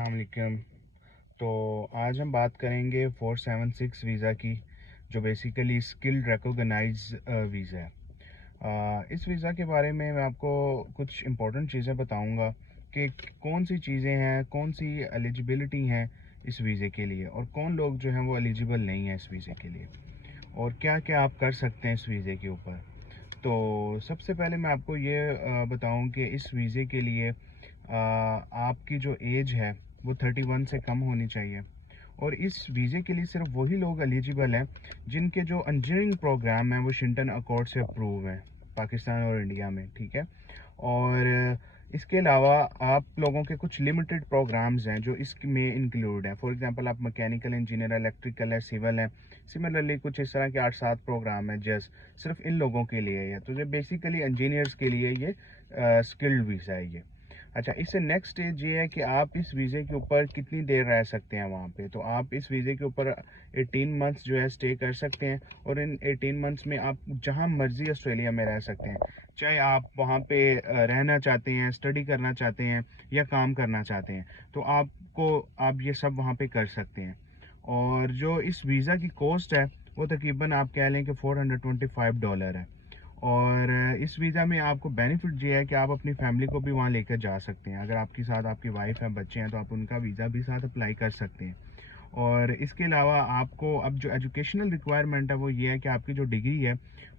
अस्सलाम वालेकुम। तो आज हम बात करेंगे 476 वीज़ा की, जो बेसिकली स्किल्ड रिकॉग्नाइज वीज़ा है। इस वीज़ा के बारे में मैं आपको कुछ इम्पोर्टेंट चीज़ें बताऊंगा कि कौन सी चीज़ें हैं, कौन सी एलिजिबिलिटी हैं इस वीज़े के लिए, और कौन लोग जो हैं वो एलिजिबल नहीं हैं इस वीज़े के लिए, और क्या क्या आप कर सकते हैं इस वीज़े के ऊपर। तो सबसे पहले मैं आपको ये बताऊं कि इस वीज़े के लिए आपकी जो एज है वो 31 से कम होनी चाहिए, और इस वीज़े के लिए सिर्फ वही लोग एलिजिबल हैं जिनके जो इंजीनियरिंग प्रोग्राम है वो शिंटन अकॉर्ड से अप्रूव है पाकिस्तान और इंडिया में, ठीक है। और इसके अलावा आप लोगों के कुछ लिमिटेड प्रोग्राम्स हैं जो इसमें इंक्लूड हैं। फॉर एग्जांपल आप मैकेनिकल इंजीनियर, इलेक्ट्रिकल है, सिविल है। सिमिलरली कुछ इस तरह के 8-7 प्रोग्राम हैं जस्ट सिर्फ इन लोगों के लिए है। तो ये बेसिकली इंजीनियर्स के लिए ये स्किल्ड वीज़ा है ये। अच्छा, इससे नेक्स्ट स्टेज ये है कि आप इस वीज़े के ऊपर कितनी देर रह सकते हैं वहाँ पे। तो आप इस वीज़े के ऊपर 18 मंथ्स जो है स्टे कर सकते हैं, और इन 18 मंथ्स में आप जहाँ मर्जी ऑस्ट्रेलिया में रह सकते हैं। चाहे आप वहाँ पे रहना चाहते हैं, स्टडी करना चाहते हैं, या काम करना चाहते हैं, तो आप ये सब वहाँ पे कर सकते हैं। और जो इस वीज़ा की कॉस्ट है वो तकरीबन आप कह लें कि $425 है। और इस वीज़ा में आपको बेनिफिट ये है कि आप अपनी फैमिली को भी वहाँ लेकर जा सकते हैं। अगर आपके साथ आपकी वाइफ है, बच्चे हैं, तो आप उनका वीज़ा भी साथ अप्लाई कर सकते हैं। और इसके अलावा आपको अब जो एजुकेशनल रिक्वायरमेंट है वो ये है कि आपकी जो डिग्री है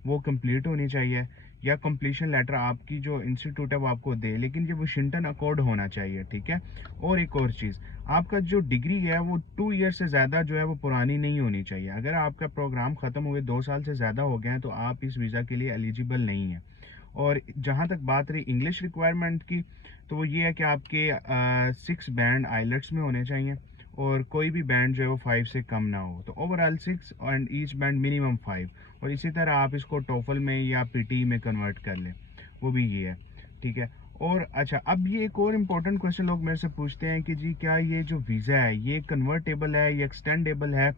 वो कंप्लीट होनी चाहिए, या कंप्लीशन लेटर आपकी जो इंस्टीट्यूट है वो आपको दे, लेकिन ये वाशिंगटन अकॉर्ड होना चाहिए, ठीक है। और एक और चीज़, आपका जो डिग्री है वो 2 ईयर से ज़्यादा जो है वो पुरानी नहीं होनी चाहिए। अगर आपका प्रोग्राम ख़त्म हुए 2 साल से ज़्यादा हो गया है तो आप इस वीज़ा के लिए एलिजिबल नहीं है। और जहाँ तक बात रही इंग्लिश रिक्वायरमेंट की, तो वो ये है कि आपके 6 बैंड आइलेट्स में होने चाहिए, और कोई भी बैंड जो है वो 5 से कम ना हो। तो overall 6 and each band minimum 5। और इसी तरह आप इसको टोफल में या पीटी में कन्वर्ट कर लें, वो भी ये है, ठीक है। और अच्छा, अब ये एक और इम्पोर्टेंट क्वेश्चन लोग मेरे से पूछते हैं कि जी क्या ये जो वीज़ा है ये कन्वर्टेबल है या एक्सटेंडेबल है।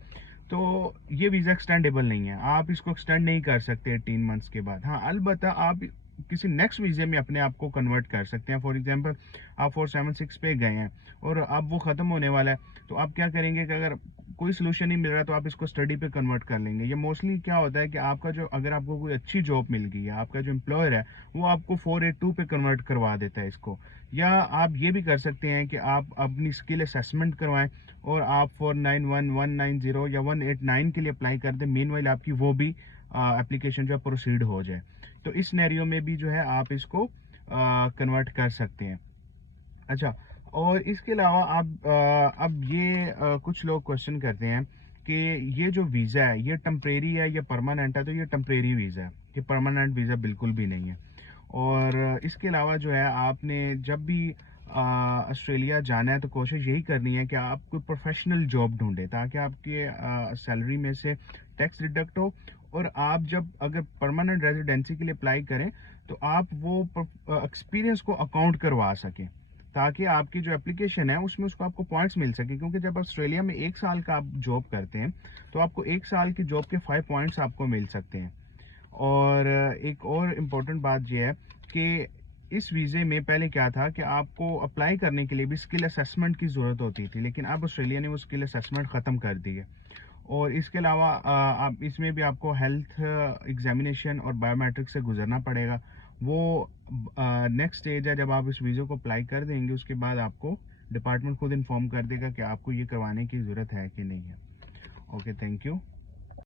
तो ये वीज़ा एक्सटेंडेबल नहीं है, आप इसको एक्सटेंड नहीं कर सकते 18 मंथ्स के बाद। हाँ, अलबत्ता आप किसी नेक्स्ट वीज़े में अपने आप को कन्वर्ट कर सकते हैं। फॉर एग्जांपल आप 476 पे गए हैं और अब वो ख़त्म होने वाला है, तो आप क्या करेंगे कि अगर कोई सोल्यूशन नहीं मिल रहा तो आप इसको स्टडी पे कन्वर्ट कर लेंगे। ये मोस्टली क्या होता है कि आपका जो, अगर आपको कोई अच्छी जॉब मिल गई है, आपका जो एम्प्लॉयर है वो आपको 482 पे कन्वर्ट करवा देता है इसको। या आप ये भी कर सकते हैं कि आप अपनी स्किल असेसमेंट करवाएं और आप 491, 190 या 189 के लिए अप्लाई कर दें। मीनवाइल आपकी वो भी एप्लीकेशन जो है प्रोसीड हो जाए। तो इस सिनेरियो में भी जो है आप इसको कन्वर्ट कर सकते हैं। अच्छा, और इसके अलावा आप अब ये कुछ लोग क्वेश्चन करते हैं कि ये जो वीज़ा है ये टेम्परेरी है या परमानेंट है। तो ये टेम्परेरी वीज़ा है, ये परमानेंट वीज़ा बिल्कुल भी नहीं है। और इसके अलावा जो है आपने जब भी ऑस्ट्रेलिया जाना है तो कोशिश यही करनी है कि आप कोई प्रोफेशनल जॉब ढूंढें, ताकि आपके सैलरी में से टैक्स डिडक्ट हो। और आप जब अगर परमानेंट रेजिडेंसी के लिए अप्लाई करें तो आप वो एक्सपीरियंस को अकाउंट करवा सकें, ताकि आपकी जो एप्लीकेशन है उसमें उसको आपको पॉइंट्स मिल सके। क्योंकि जब ऑस्ट्रेलिया में 1 साल का आप जॉब करते हैं तो आपको 1 साल की जॉब के 5 पॉइंट्स आपको मिल सकते हैं। और एक और इम्पोर्टेंट बात यह है कि इस वीज़े में पहले क्या था कि आपको अप्लाई करने के लिए भी स्किल असेसमेंट की ज़रूरत होती थी, लेकिन अब ऑस्ट्रेलिया ने वो स्किल असेसमेंट ख़त्म कर दी है। और इसके अलावा आप इसमें भी आपको हेल्थ एग्जामिनेशन और बायोमेट्रिक से गुजरना पड़ेगा। वो नेक्स्ट स्टेज है, जब आप इस वीज़े को अप्लाई कर देंगे उसके बाद आपको डिपार्टमेंट खुद इन्फॉर्म कर देगा कि आपको ये करवाने की ज़रूरत है कि नहीं है। Okay, thank you.